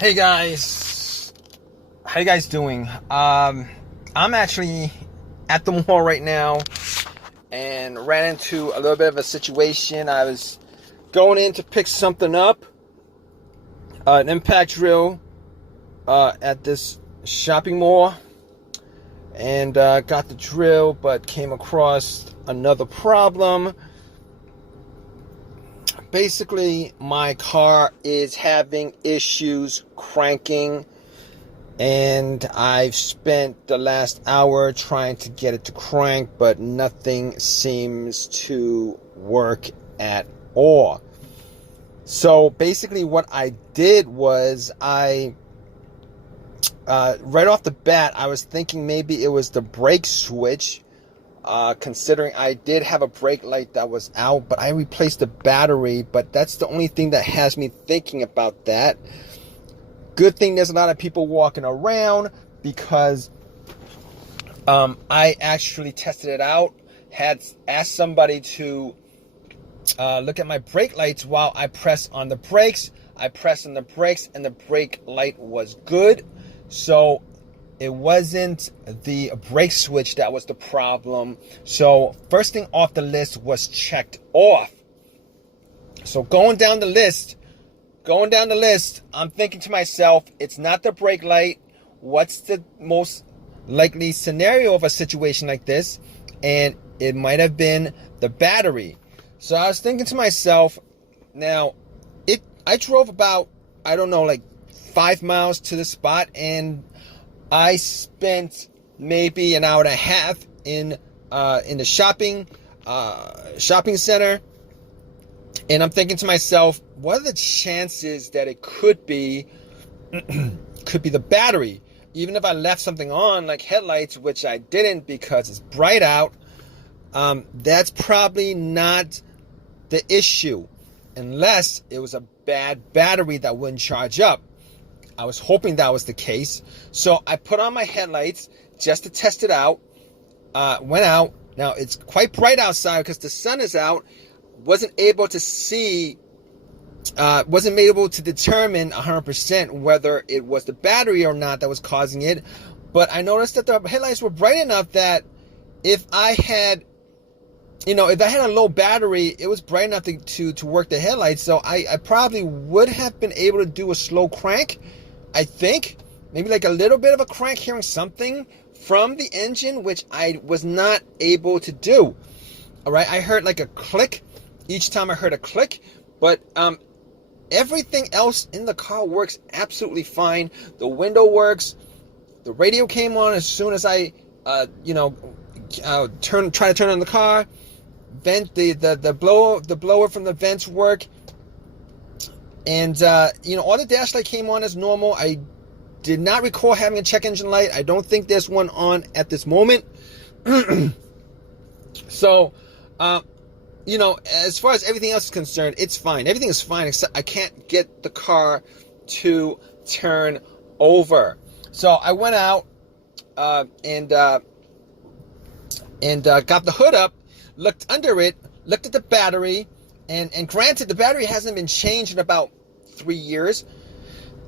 Hey guys, how you guys doing? I'm actually at the mall right now and ran into a little bit of a situation. I was going in to pick something up, an impact drill at this shopping mall, and got the drill, but came across another problem. Basically, my car is having issues cranking, and I've spent the last hour trying to get it to crank, but nothing seems to work at all. So basically what I did was right off the bat, I was thinking maybe it was the brake switch. Considering I did have a brake light that was out, but I replaced the battery, but that's the only thing that has me thinking about that. Good thing there's a lot of people walking around, because I actually tested it out, had asked somebody to look at my brake lights while I press on the brakes. I pressed on the brakes and the brake light was good. So it wasn't the brake switch that was the problem. So first thing off the list was checked off. So going down the list, I'm thinking to myself, it's not the brake light. What's the most likely scenario of a situation like this? And it might have been the battery. So I was thinking to myself, now, I drove about, I don't know, like 5 miles to the spot, and I spent maybe an hour and a half in the shopping center, and I'm thinking to myself, what are the chances that it could be the battery? Even if I left something on, like headlights, which I didn't because it's bright out, that's probably not the issue, unless it was a bad battery that wouldn't charge up. I was hoping that was the case. So I put on my headlights just to test it out. Went out. Now it's quite bright outside because the sun is out. Wasn't able to determine 100% whether it was the battery or not that was causing it. But I noticed that the headlights were bright enough that if I had a low battery, it was bright enough to work the headlights. So I probably would have been able to do a slow crank. I think maybe like a little bit of a crank, hearing something from the engine, which I was not able to do. All right, I heard like a click each time I heard a click, but everything else in the car works absolutely fine. The window works. The radio came on as soon as I try to turn on the car. Vent, the blower from the vents work. And, all the dash light came on as normal. I did not recall having a check engine light. I don't think there's one on at this moment. So, as far as everything else is concerned, it's fine. Everything is fine, except I can't get the car to turn over. So I went out and got the hood up, looked under it, looked at the battery. And granted, the battery hasn't been changed in about 3 years.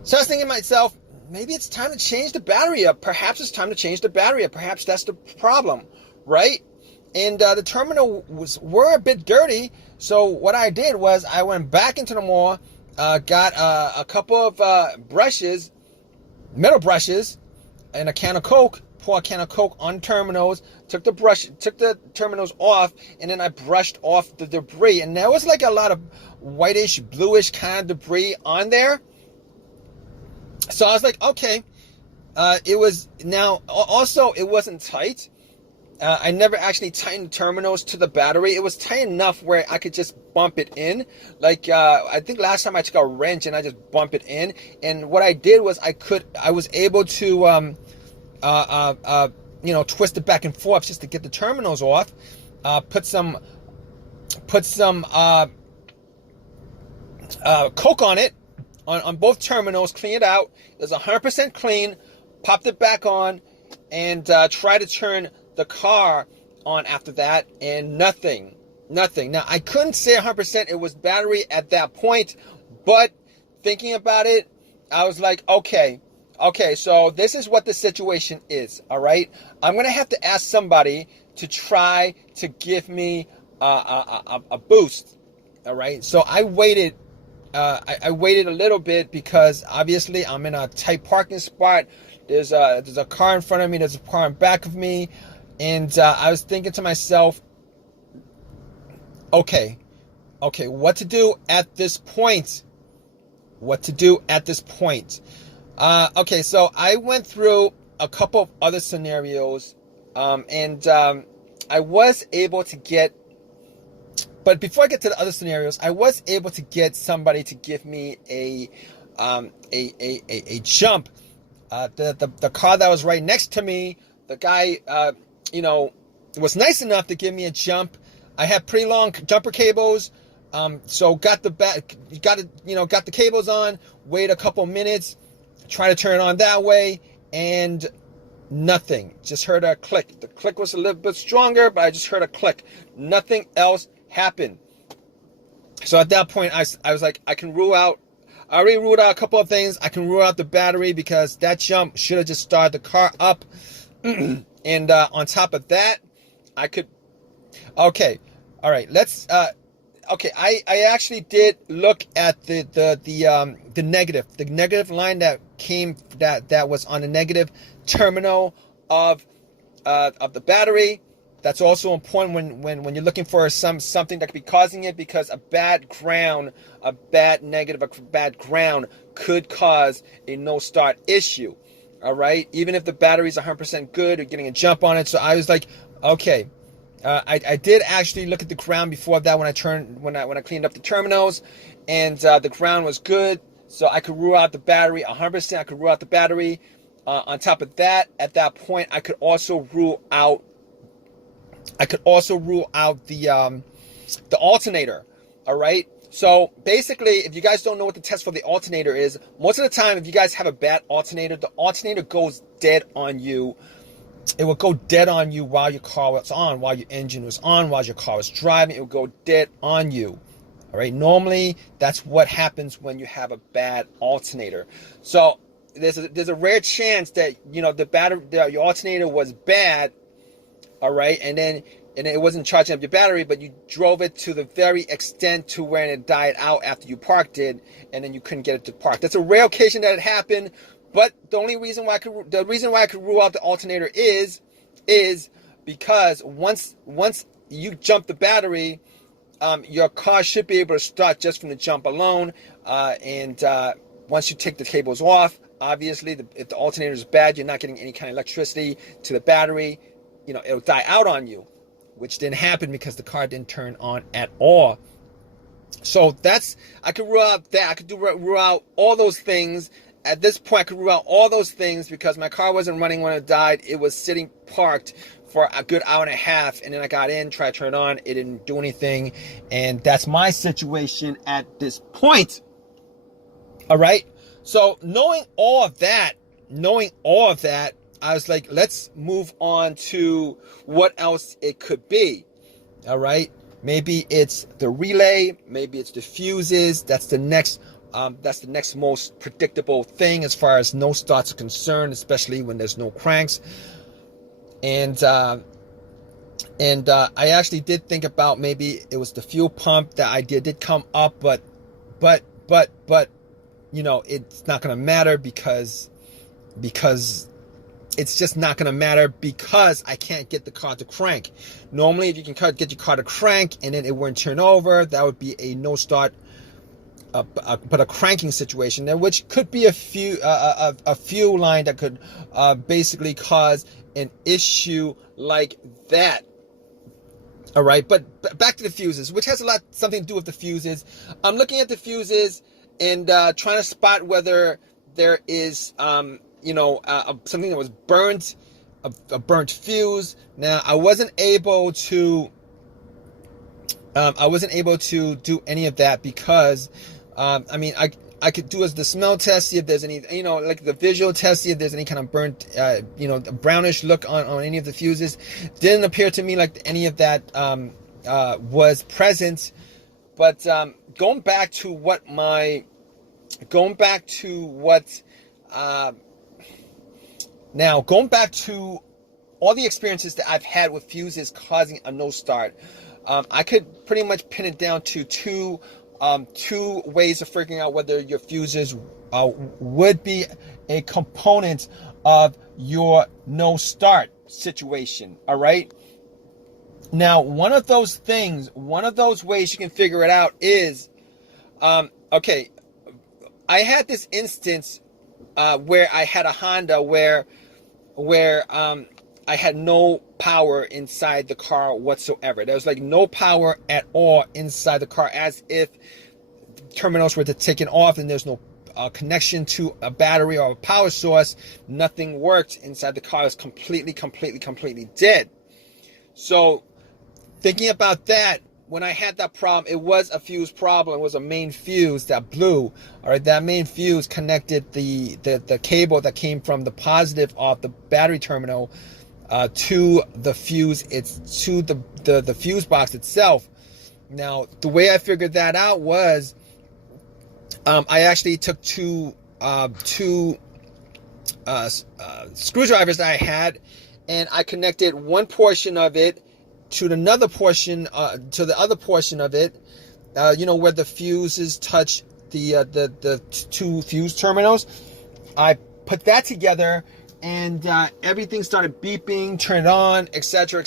So I was thinking to myself, maybe it's time to change the battery up. Perhaps it's time to change the battery up. Perhaps that's the problem, right? And the terminal were a bit dirty. So what I did was I went back into the mall, got a couple of brushes, metal brushes, and a can of Coke. Pour a can of Coke on terminals, took the terminals off, and then I brushed off the debris. And there was like a lot of whitish, bluish kind of debris on there. So I was like, okay. It wasn't tight. I never actually tightened the terminals to the battery. It was tight enough where I could just bump it in. Like, I think last time I took a wrench and I just bump it in. And what I did was I was able to, twist it back and forth just to get the terminals off. Put some Coke on it, on both terminals, clean it out. It was 100% clean. Popped it back on, and tried to turn the car on after that, and nothing. Now, I couldn't say 100% it was battery at that point, but thinking about it, I was like, okay, so this is what the situation is, all right? I'm going to have to ask somebody to try to give me a boost, all right? So I waited. I waited a little bit because obviously I'm in a tight parking spot. There's a car in front of me. There's a car in back of me. And I was thinking to myself, okay, what to do at this point? Okay, so I went through a couple of other scenarios, and I was able to get, but before I get to the other scenarios, I was able to get somebody to give me a jump. The car that was right next to me, the guy, was nice enough to give me a jump. I had pretty long jumper cables. So got the cables on, wait a couple minutes, try to turn it on that way, and nothing. Just heard a click. The click was a little bit stronger, but I just heard a click. Nothing else happened. So at that point, I was like, I already ruled out a couple of things. I can rule out the battery because that jump should have just started the car up. And on top of that, I could, okay, all right, let's, okay, I actually did look at the negative line that was on the negative terminal of the battery. That's also important when you're looking for something that could be causing it, because a bad ground could cause a no start issue. All right, even if the battery's 100% good, or getting a jump on it. So I was like, okay. I did actually look at the ground before that when I cleaned up the terminals, and the ground was good, so I could rule out the battery 100%. I could rule out the battery. On top of that, at that point, I could also rule out the alternator. All right. So basically, if you guys don't know what the test for the alternator is, most of the time, if you guys have a bad alternator, the alternator goes dead on you. It will go dead on you while your car was on, while your engine was on, while your car was driving. It will go dead on you. All right. Normally, that's what happens when you have a bad alternator. So there's a rare chance that your alternator was bad. All right, and it wasn't charging up your battery, but you drove it to the very extent to where it died out after you parked it, and then you couldn't get it to park. That's a rare occasion that it happened. But the reason why I could rule out the alternator is because once you jump the battery, your car should be able to start just from the jump alone. And once you take the cables off, obviously, if the alternator is bad, you're not getting any kind of electricity to the battery. It'll die out on you, which didn't happen because the car didn't turn on at all. So I could rule out that. I could rule out all those things. At this point, I could rule out all those things because my car wasn't running when it died. It was sitting parked for a good hour and a half, and then I got in, tried to turn it on. It didn't do anything, and that's my situation at this point. All right. So knowing all of that, I was like, let's move on to what else it could be. All right. Maybe it's the relay. Maybe it's the fuses. That's the next most predictable thing as far as no starts are concerned, especially when there's no cranks. And I actually did think about maybe it was the fuel pump. That idea did come up, but it's not going to matter because it's just not going to matter because I can't get the car to crank. Normally, if you can get your car to crank and then it wouldn't turn over, that would be a no start, but a cranking situation, which could be a fuel line that could basically cause an issue like that. All right, but back to the fuses, which has something to do with the fuses. I'm looking at the fuses and trying to spot whether there is something that was burnt, a burnt fuse. Now I wasn't able to do any of that because I could do the smell test, see if there's any, like the visual test, see if there's any kind of burnt, brownish look on any of the fuses. Didn't appear to me like any of that was present. But going back to what my going back to what, going back to all the experiences that I've had with fuses causing a no start, I could pretty much pin it down to two ways of figuring out whether your fuses would be a component of your no start situation. All right. Now, one of those ways you can figure it out is, okay, I had this instance where I had a Honda where I had no power inside the car whatsoever. There was like no power at all inside the car, as if terminals were taken off and there's no connection to a battery or a power source. Nothing worked inside the car. It was completely dead. So thinking about that, when I had that problem, it was a fuse problem. It was a main fuse that blew. All right, that main fuse connected the cable that came from the positive of the battery terminal to the fuse. It's to the fuse box itself. Now, the way I figured that out was I actually took two screwdrivers that I had, and I connected one portion of it to another portion, to the other portion of it, where the fuses touch the two fuse terminals. I put that together, and everything started beeping, turned on, etc.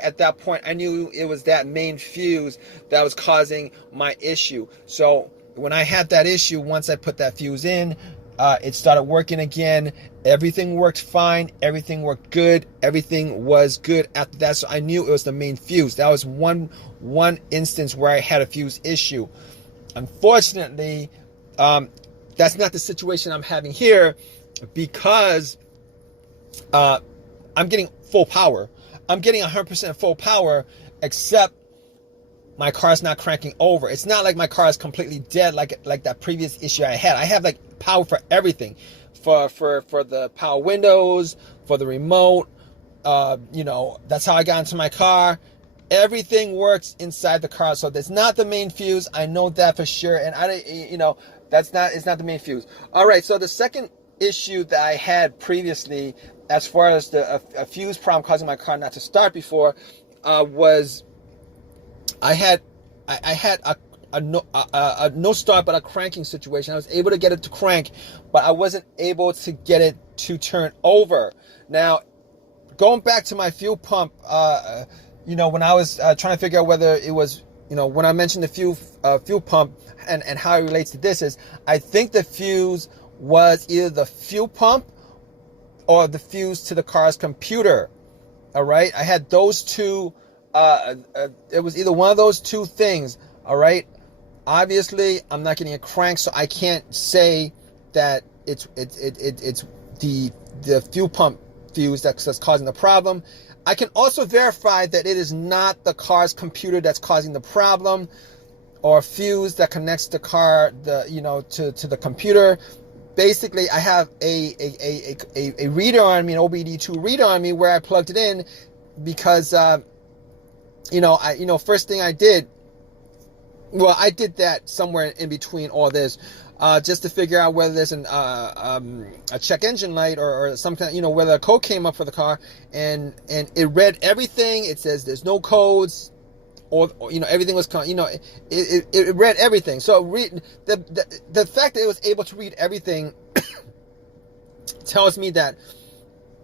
At that point, I knew it was that main fuse that was causing my issue. So when I had that issue, once I put that fuse in, it started working again. Everything worked fine. Everything worked good. Everything was good after that. So I knew it was the main fuse. That was one instance where I had a fuse issue. Unfortunately, that's not the situation I'm having here, because I'm getting full power. I'm getting 100% full power, except my car's not cranking over. It's not like my car is completely dead like that previous issue I had. I have like power for everything, for the power windows, for the remote. That's how I got into my car. Everything works inside the car, so that's not the main fuse. I know that for sure, and it's not the main fuse. All right, so the second issue that I had previously, as far as a fuse problem causing my car not to start before, was I had a no start but a cranking situation. I was able to get it to crank, but I wasn't able to get it to turn over. Now, going back to my fuel pump, when I was trying to figure out whether it was, when I mentioned the fuel pump and how it relates to this, is I think the fuse was either the fuel pump or the fuse to the car's computer. All right, I had those two. It was either one of those two things. All right. Obviously, I'm not getting a crank, so I can't say that it's the fuel pump fuse that's causing the problem. I can also verify that it is not the car's computer that's causing the problem, or fuse that connects the car to the computer. Basically, I have a reader on me, an OBD2 reader on me, where I plugged it in, because first thing I did, I did that somewhere in between all this, just to figure out whether there's a check engine light or some kind, whether a code came up for the car, and it read everything. It says there's no codes, or everything was, it read everything. So the fact that it was able to read everything tells me that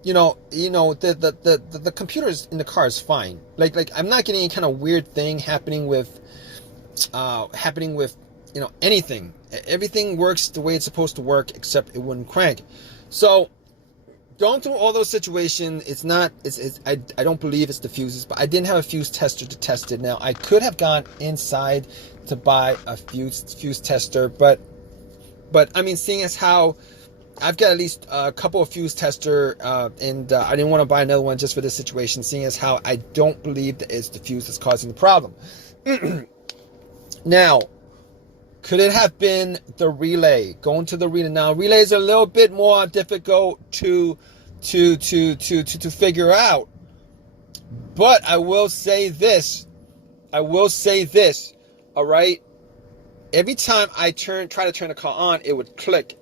the computers in the car is fine. Like I'm not getting any kind of weird thing happening with anything. Everything works the way it's supposed to work, except it wouldn't crank. So going through all those situations, I don't believe it's the fuses, but I didn't have a fuse tester to test it. Now, I could have gone inside to buy a fuse tester, but I mean, seeing as how I've got at least a couple of fuse tester, and I didn't want to buy another one just for this situation, seeing as how I don't believe that it's the fuse that's causing the problem. Now, could it have been the relay? Going to the relay. Now, relays are a little bit more difficult to figure out. But I will say this. All right. every time I try to turn the car on, it would click.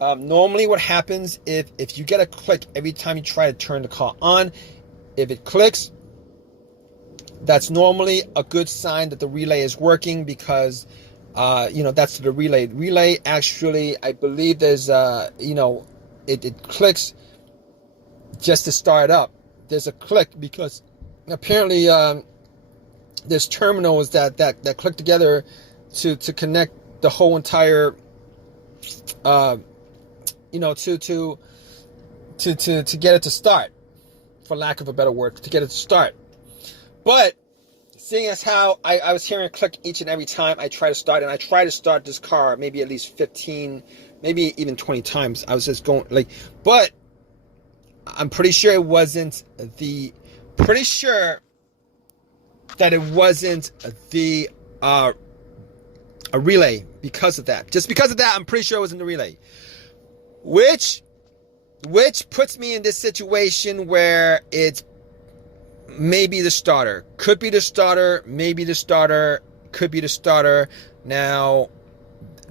Normally what happens if you get a click every time you try to turn the car on, if it clicks, that's normally a good sign that the relay is working, because that's the relay. The relay actually, I believe there's it clicks just to start up. There's a click because apparently there's terminals that click together to connect the whole entire to get it to start, for lack of a better word, to get it to start. But seeing as how I was hearing a click each and every time I try to start, and I try to start this car maybe at least 15, maybe even 20 times. I was just going but I'm pretty sure it wasn't that it wasn't a relay because of that. Just because of that, I'm pretty sure it wasn't the relay. Which puts me in this situation where it's maybe the starter. Could be the starter, maybe the starter, could be the starter. Now,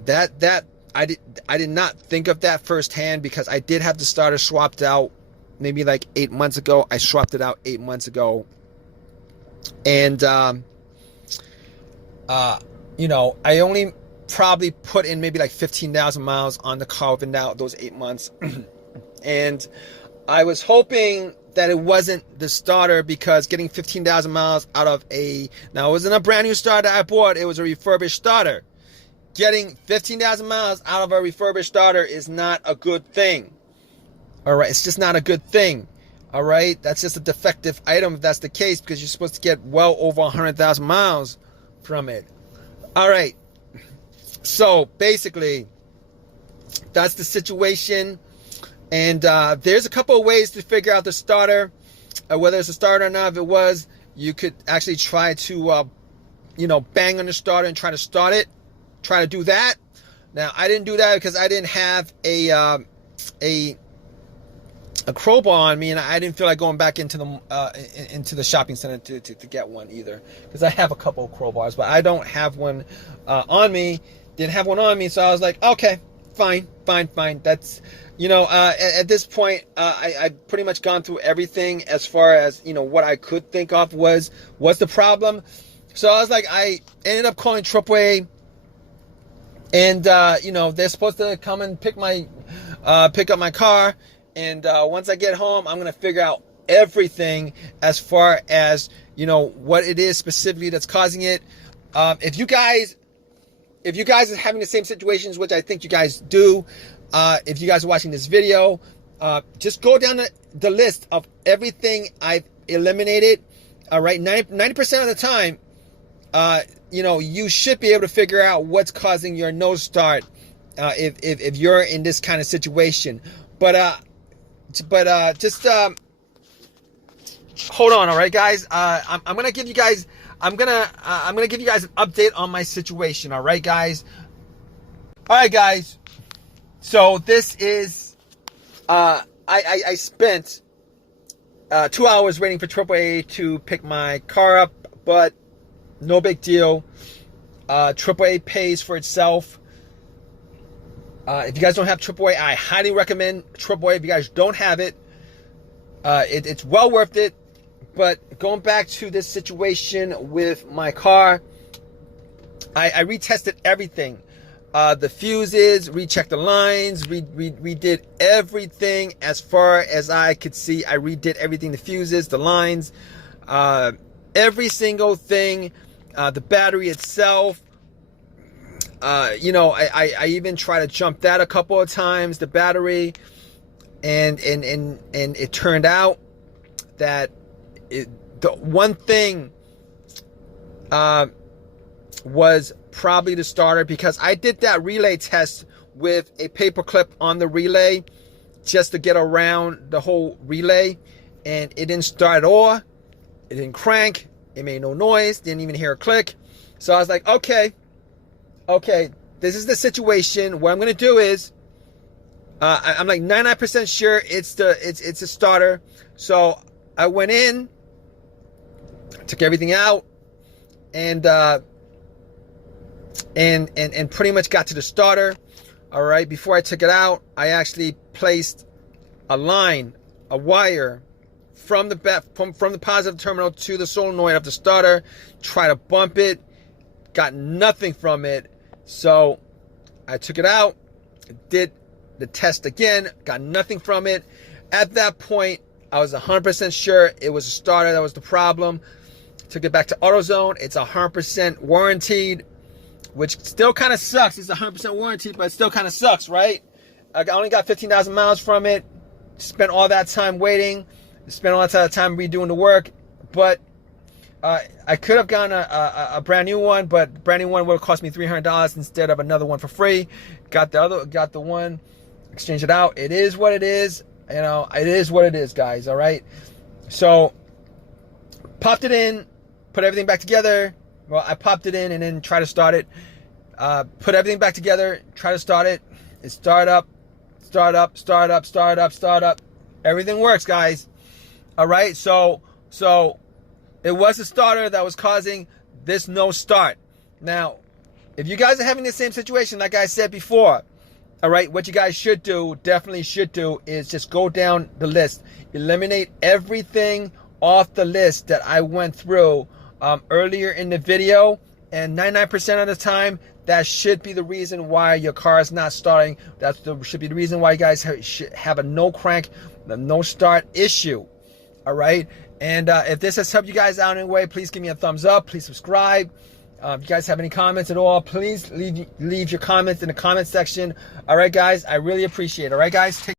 that I did not think of that firsthand, because I did have the starter swapped out maybe like 8 months ago. I swapped it out 8 months ago. And I only probably put in maybe like 15,000 miles on the car within those 8 months. And I was hoping that it wasn't the starter, because getting 15,000 miles out of now it wasn't a brand new starter I bought, it was a refurbished starter. Getting 15,000 miles out of a refurbished starter is not a good thing. All right, it's just not a good thing. All right, that's just a defective item if that's the case, because you're supposed to get well over 100,000 miles from it. All right, so basically, that's the situation. And there's a couple of ways to figure out the starter, whether it's a starter or not. If it was, you could actually try to, bang on the starter and try to start it. Try to do that. Now, I didn't do that because I didn't have a crowbar on me, and I didn't feel like going back into the shopping center to get one either, because I have a couple of crowbars, but I don't have one on me. Didn't have one on me, so I was like, okay, fine. That's, at this point, I pretty much gone through everything as far as, what I could think of was the problem. So I was like, I ended up calling AAA, and, they're supposed to come and pick up my car. And once I get home, I'm going to figure out everything as far as, what it is specifically that's causing it. If you guys are having the same situations, which I think you guys do, if you guys are watching this video, just go down the list of everything I've eliminated. All right, 90% of the time, you should be able to figure out what's causing your no start if you're in this kind of situation. But just hold on, all right, guys. I'm gonna give you guys an update on my situation. All right, guys. All right, guys. So this is I spent 2 hours waiting for AAA to pick my car up, but no big deal. AAA pays for itself. If you guys don't have AAA, I highly recommend AAA. If you guys don't have it, it's well worth it. But going back to this situation with my car, I retested everything. The fuses, rechecked the lines, redid everything as far as I could see. I redid everything, the fuses, the lines, every single thing, the battery itself. I even tried to jump that a couple of times, the battery, and it turned out that the one thing was probably the starter, because I did that relay test with a paper clip on the relay just to get around the whole relay, and it didn't start at all. It didn't crank. It made no noise. Didn't even hear a click. So I was like, okay, this is the situation. What I'm gonna do is, I'm like 99% sure it's a starter. So I went in, took everything out, and and pretty much got to the starter. All right, before I took it out, I actually placed a wire from the positive terminal to the solenoid of the starter. Try to bump it, got nothing from it. So I took it out, did the test again, got nothing from it. At that point, I was 100% sure it was a starter that was the problem. Took it back to AutoZone. It's 100% warranted, which still kind of sucks. It's 100% warranted, but it still kind of sucks, right? I only got 15,000 miles from it. Spent all that time waiting. Spent all that time redoing the work. But I could have gotten a brand new one, but brand new one would have cost me $300 instead of another one for free. Got the one, exchanged it out. It is what it is. You know, it is what it is, guys. All right. So popped it in, put everything back together. Well, I popped it in and then tried to start it. Put everything back together, try to start it. It start up. Everything works, guys. All right. So it was the starter that was causing this no start. Now, if you guys are having the same situation, like I said before, all right, what you guys should do, definitely should do, is just go down the list. Eliminate everything off the list that I went through earlier in the video. And 99% of the time, that should be the reason why your car is not starting. Should be the reason why you guys should have a no crank, no start issue. All right. And if this has helped you guys out in any way, please give me a thumbs up. Please subscribe. If you guys have any comments at all, please leave your comments in the comment section. All right, guys, I really appreciate it. All right, guys, take